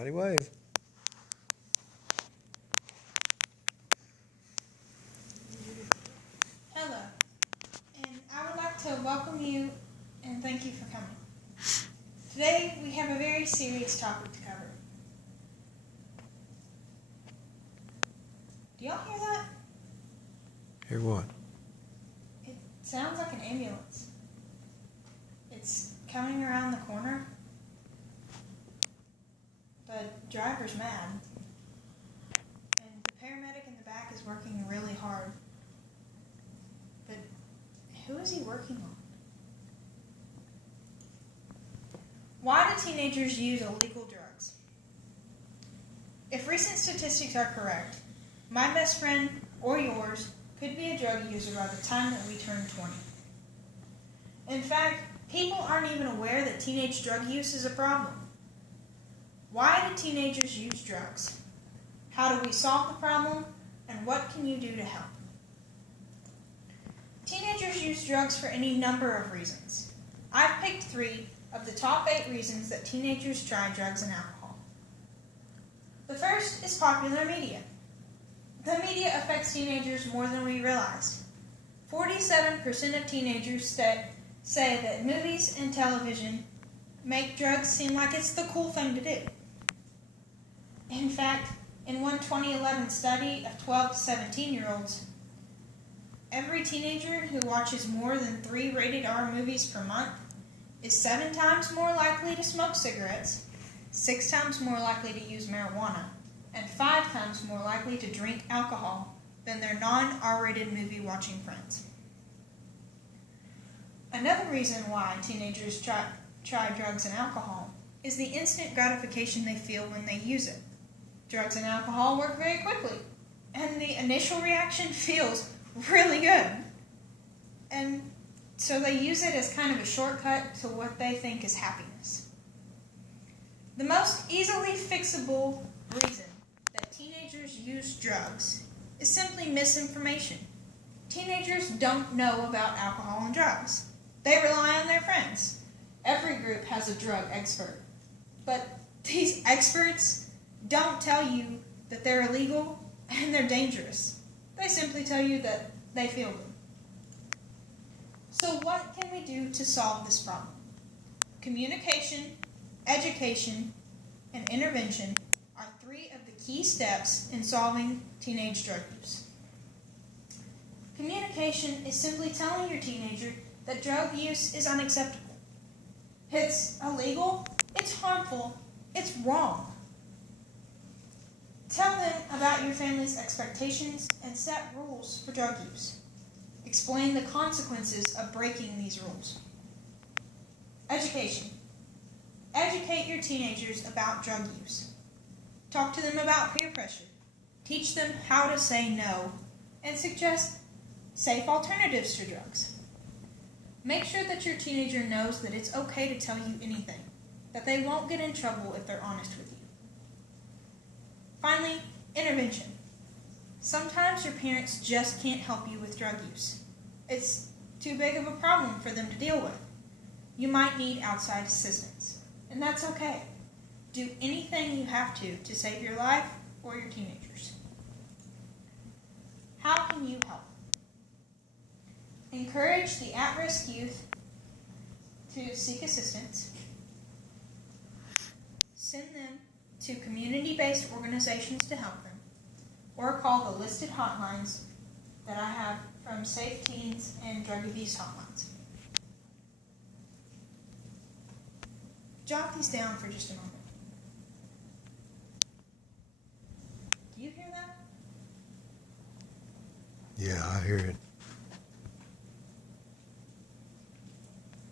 Howdy wave. Hello, and I would like to welcome you and thank you for coming. Today we have a very serious topic to cover. Do y'all hear that? Hear what? It sounds like an ambulance. It's coming around the corner. The driver's mad. And the paramedic in the back is working really hard. But who is he working on? Why do teenagers use illegal drugs? If recent statistics are correct, my best friend or yours could be a drug user by the time that we turn 20. In fact, people aren't even aware that teenage drug use is a problem. Why do teenagers use drugs? How do we solve the problem? And what can you do to help? Teenagers use drugs for any number of reasons. I've picked 3 of the top 8 reasons that teenagers try drugs and alcohol. The first is popular media. The media affects teenagers more than we realize. 47% of teenagers say that movies and television make drugs seem like it's the cool thing to do. In fact, in one 2011 study of 12 to 17-year-olds, every teenager who watches more than 3 rated R movies per month is 7 times more likely to smoke cigarettes, 6 times more likely to use marijuana, and 5 times more likely to drink alcohol than their non-R-rated movie-watching friends. Another reason why teenagers try drugs and alcohol is the instant gratification they feel when they use it. Drugs and alcohol work very quickly, and the initial reaction feels really good. And so they use it as kind of a shortcut to what they think is happiness. The most easily fixable reason that teenagers use drugs is simply misinformation. Teenagers don't know about alcohol and drugs. They rely on their friends. Every group has a drug expert. But these experts don't tell you that they're illegal and they're dangerous. They simply tell you that they feel good. So what can we do to solve this problem? Communication, education, and intervention are 3 of the key steps in solving teenage drug use. Communication is simply telling your teenager that drug use is unacceptable. It's illegal, it's harmful, it's wrong. Tell them about your family's expectations and set rules for drug use. Explain the consequences of breaking these rules. Education. Educate your teenagers about drug use. Talk to them about peer pressure. Teach them how to say no and suggest safe alternatives to drugs. Make sure that your teenager knows that it's okay to tell you anything, that they won't get in trouble if they're honest with you. Finally, intervention. Sometimes your parents just can't help you with drug use. It's too big of a problem for them to deal with. You might need outside assistance, and that's okay. Do anything you have to save your life or your teenagers. How can you help? Encourage the at-risk youth to seek assistance. Send them to community-based organizations to help them, or call the listed hotlines that I have from Safe Teens and Drug Abuse Hotlines. Jot these down for just a moment. Do you hear that? Yeah, I hear it.